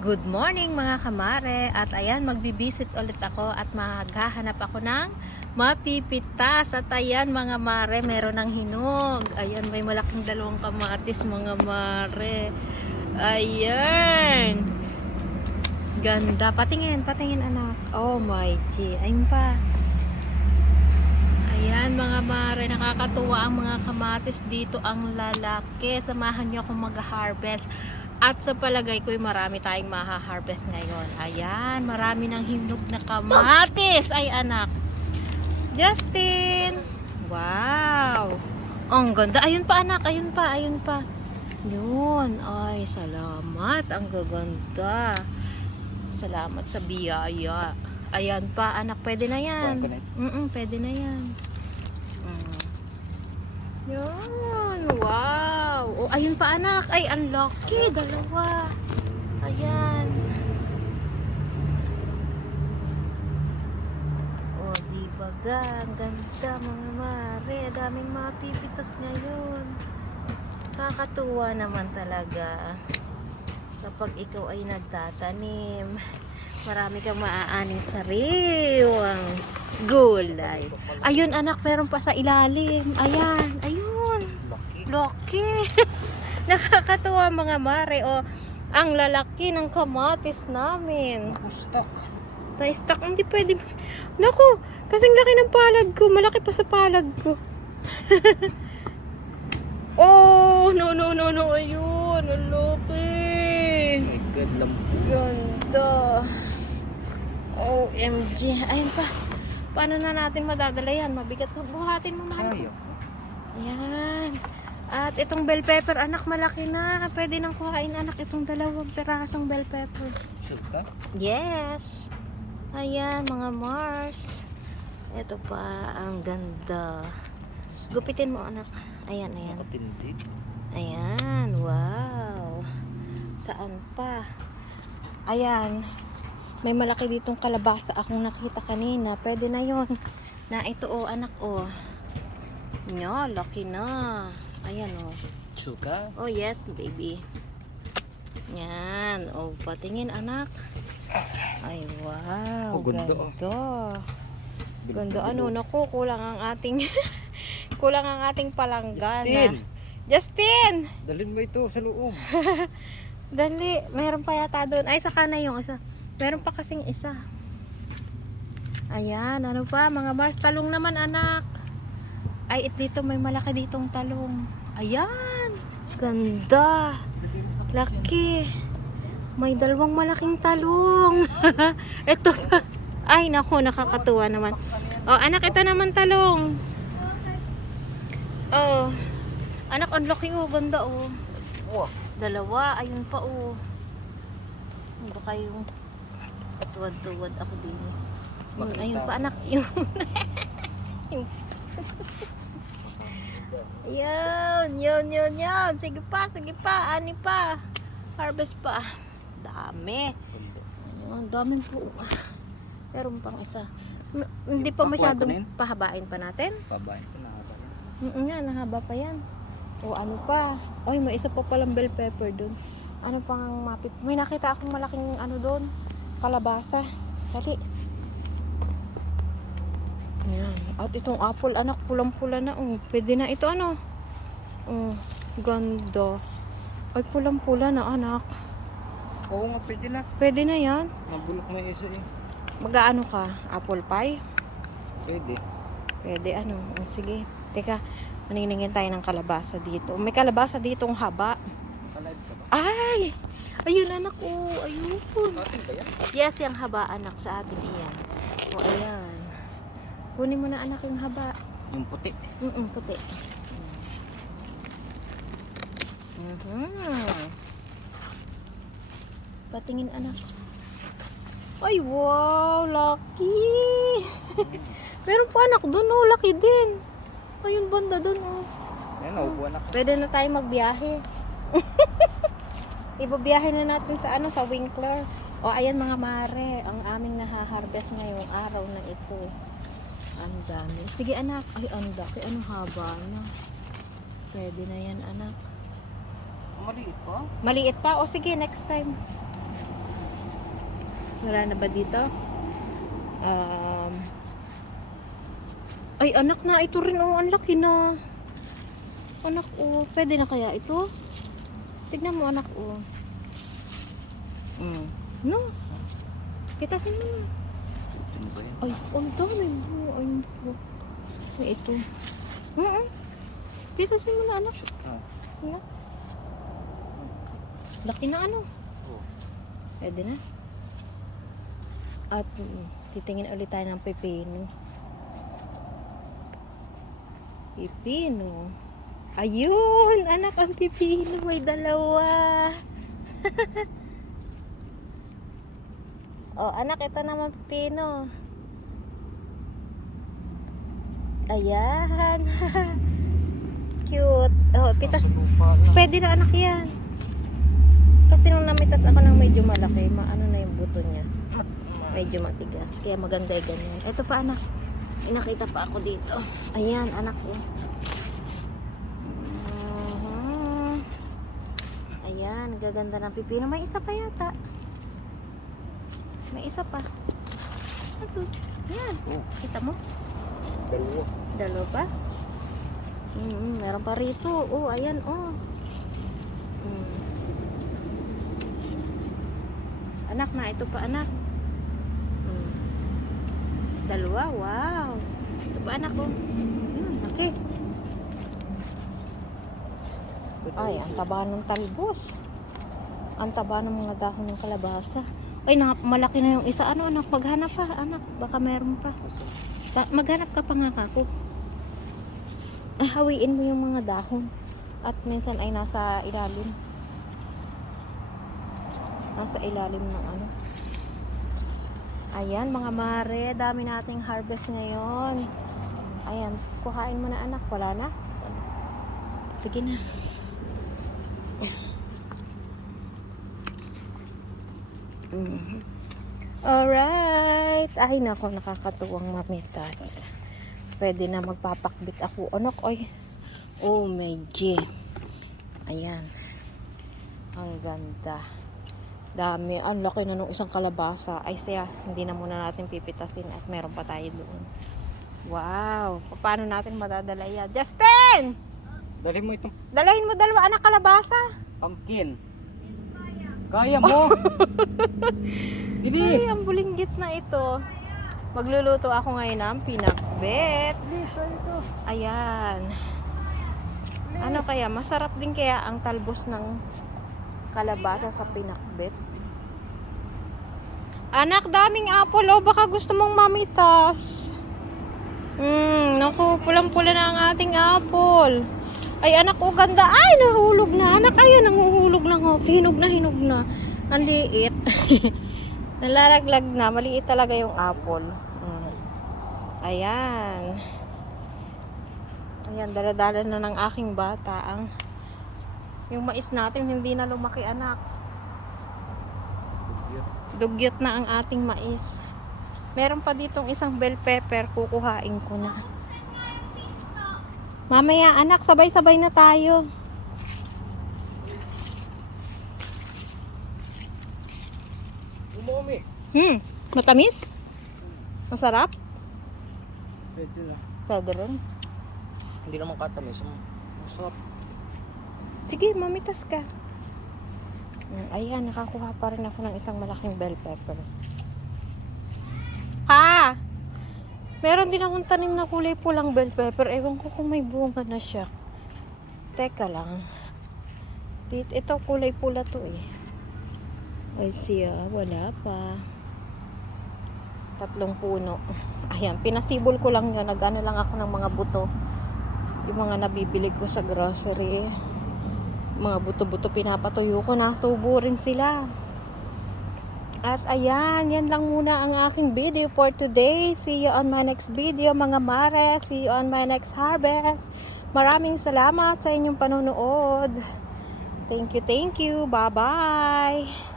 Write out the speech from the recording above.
Good morning mga kamare. At ayan magbibisit ulit ako at maghahanap ako ng mapipitas. At ayan mga mare meron ng hinog. Ayan may malaking dalawang kamatis mga mare. Ayan. Ganda. Patingin patingin anak. Oh my G. Ayun pa Ayan mga mare, nakakatuwa ang mga kamatis dito ang lalaki. Samahan niyo akong mag-harvest. At sa palagay ko'y marami tayong maha-harvest ngayon. Ayan, marami ng hinog na kamatis. Ay anak. Justin! Wow! Ang ganda. Ayun pa anak, ayun pa, ayun pa. Yun. Ay, salamat. Ang gaganda. Salamat sa biyaya. Ayan pa, anak. Pwede na yan. Ito. Mm pwede na yan. Mm. Yan. Wow. Oh, ayun pa anak. Ay, ang lucky. Dalawa. Ayan. Oh, di ba ga? Ang ganda mga mare. Daming mga pipitas ngayon. Kakatuwa naman talaga. Kapag ikaw ay nagtatanim, marami kang maaaning sariwang gulay. Ayun anak, meron pa sa ilalim. Ayan, ayun. Loki. Nakakatuwa mga mare. O, ang lalaki ng kamatis namin. Ustak. Na-stuck, hindi pwede. Naku, kasing laki ng palad ko. Malaki pa sa palad ko. oh, no, no, no, no. Ayun, ang laki. My God, lampu. Ganda. OMG. Ayun pa. Paano na natin madadala yan? Mabigat. Buhatin mo, mahal. Yan. At itong bell pepper, anak, malaki na. Pwede nang kuhain, anak, itong dalawang pirasong bell pepper. Suka. Yes. Ayan, mga Mars. Ito pa, ang ganda. Gupitin mo, anak. Ayan, ayan. Nakatindig. Ayan, wow. Saan pa? Ayan. May malaki ditong kalabasa akong nakita kanina. Pwede na yon. Na ito, oh, anak, oh. Nya, laki na. Ayan, oh. Suka. Oh, yes, baby. Yan. Oh, patingin, anak. Ay, wow. Oh, ganda. Ganda. Ganda. Ano, naku, kulang ang ating... kulang ang ating palanggana. Justin. Justin! Dalhin mo ito sa loob. Dali, meron pa yata doon. Ay, saka na yung isa. Meron pa kasing isa. Ayan, ano pa, mga Mars, talong naman anak. Ay, it dito, may malaki ditong talong. Ayan, ganda. Laki. May dalawang malaking talong. ito pa. Ay, nako, nakakatuwa naman. Oh, anak, ito naman talong. Oh. Anak, ang laki oh, ganda oh. Dalawa, ayun pa oh. Baka yung tuwad-tuwad ako din. Yun, ayun pa anak. Yung... yun, yun, yun, yun. Sige pa, sige pa. Ani pa. Harvest pa. Dami. Ayun, dami po. Meron pang isa. M- Hindi pa masyadong yun. pahabain pa natin. Babae ko na ako. Mm nga, nahaba pa yan. O ano pa? Oy, may isa pa palang bell pepper dun. Ano pang mapit? May nakita akong malaking ano doon. Kalabasa. Dali. Yan. At itong apple, anak, pulang-pula na. Oh, pwede na ito, ano? Oh, ganda. Ay, pulang-pula na, anak. Oo nga, pwede na. Pwede na yan. Nabulok na isa eh. Mag-ano ka? Apple pie? Pwede. Pwede, ano? Oh, sige. Teka, maniningin tayo ng kalabasa dito. May kalabasa ditong haba. Kalive ka ba? Ay! Ayun anak ko, ayun. Yan? Yes, yung haba anak sa atin iyan. O ayan. Kunin mo na anak yung haba. Yung puti. Mm puti. Mhm. Patingin anak. Ay, wow, lucky. Meron pa anak doon, oh, lucky din. Ayun, banda doon, oh. Ayan, naupuan ako. Pwede na tayo magbiyahe. Ibabiyahe na natin sa ano sa Winkler. O ayan mga mare, ang aming nahaharvest ngayong araw na ito. Ang dami. Sige anak, ay ang dami. Anong haba na? Pwede na yan anak. Maliit pa. Maliit pa? O sige, next time. Wala na ba dito? Um, ay, anak na. Ito rin, oh. Ang laki na. Anak, oh. Pwede na kaya ito? Tignan mo, anak, oh. Mm. No. Na. Ano ba yan? Ay, ang dami mo. Ay, po. Ay, ito. Mm Kitasin mo na, anak. Ah. Ano? Laki na ano. Oo. Pwede na. At mm, titingin ulit tayo ng pipino. Pipino. Ayun! Anak, ang pipino. May dalawa. oh, anak, ito naman pipino. Ayan. Cute. Oh, pitas. Pwede na anak yan. Kasi nung namitas ako ng medyo malaki, maano na yung buto niya. Medyo matigas. Kaya maganda yung ganyan. Ito pa anak. May nakita pa ako dito. Ayan, anak ko. Mhm. Ayan, gaganda ng pipino. May isa pa yata. May isa pa. Ito. Yan. Oh. Kita mo? Dalawa. Dalawa pa? Mm, meron pa rito. Oh, ayan, oh. Mm. Anak na, ito pa anak. Mm. Dalawa, wow. Ito pa anak, oh. Mm, laki. Ay, ang taba ng talbos. Ang taba ng mga dahon ng kalabasa. Ay, na, malaki na yung isa. Ano, anak? Maghanap pa, anak. Baka meron pa. Maghanap ka pa nga kako. Ah, hawiin mo yung mga dahon. At minsan ay nasa ilalim. Nasa ilalim ng ano. Ayan, mga mare. Dami nating harvest ngayon. Ayan, kuhain mo na anak. Wala na? Sige na. Mhm. Alright. Ay, nako, nakakatuwang mamitas. Pwede na magpapakbit ako. Anak, ay. Oh, my G. Ayan. Ang ganda. Dami. Ang laki na nung isang kalabasa. Ay, siya. Hindi na muna natin pipitasin at meron pa tayo doon. Wow. Paano natin madadala yan? Justin! Dali mo itong Dalahin mo dalawa anak kalabasa. pumpkin. Kaya mo. Bilis. Ay, ang bulinggit na ito. Magluluto ako ngayon ng pinakbet. Ayan. Ano kaya? Masarap din kaya ang talbos ng kalabasa sa pinakbet. Anak, daming apple. O, baka gusto mong mamitas. Hmm, naku, pulang-pula na ang ating apple. Ay, anak, oh, ganda. Ay, nahulog na. Anak, ayan, nanguhulog na. Oh. Hinog na, hinog na. Ang liit. Nalalaglag na. Maliit talaga yung apple. Mm. Ayan. Ayan, daladala na ng aking bata. Ang yung mais natin hindi na lumaki anak. Dugyot na ang ating mais. Meron pa ditong isang bell pepper. Kukuhain ko na. Mamaya anak, sabay-sabay na tayo. Umumi. Hmm, matamis? Masarap? Pwede na. Pwede rin. Hindi naman katamis. Masarap. Sige, mamitas ka. Mm, Ayan, nakakuha pa rin ako ng isang malaking bell pepper. Meron din akong tanim na kulay pulang bell pepper. Ewan ko kung may bunga na siya. Teka lang. Dit- Ito kulay pula to eh. Ay siya, wala pa. Tatlong puno. Ayan, pinasibol ko lang yun. Nag-ano lang ako ng mga buto. Yung mga nabibili ko sa grocery. Mga buto-buto pinapatuyo ko. Natubo rin sila. At ayan, yan lang muna ang aking video for today. See you on my next video mga mare. See you on my next harvest. Maraming salamat sa inyong panonood. Thank you, thank you. Bye-bye.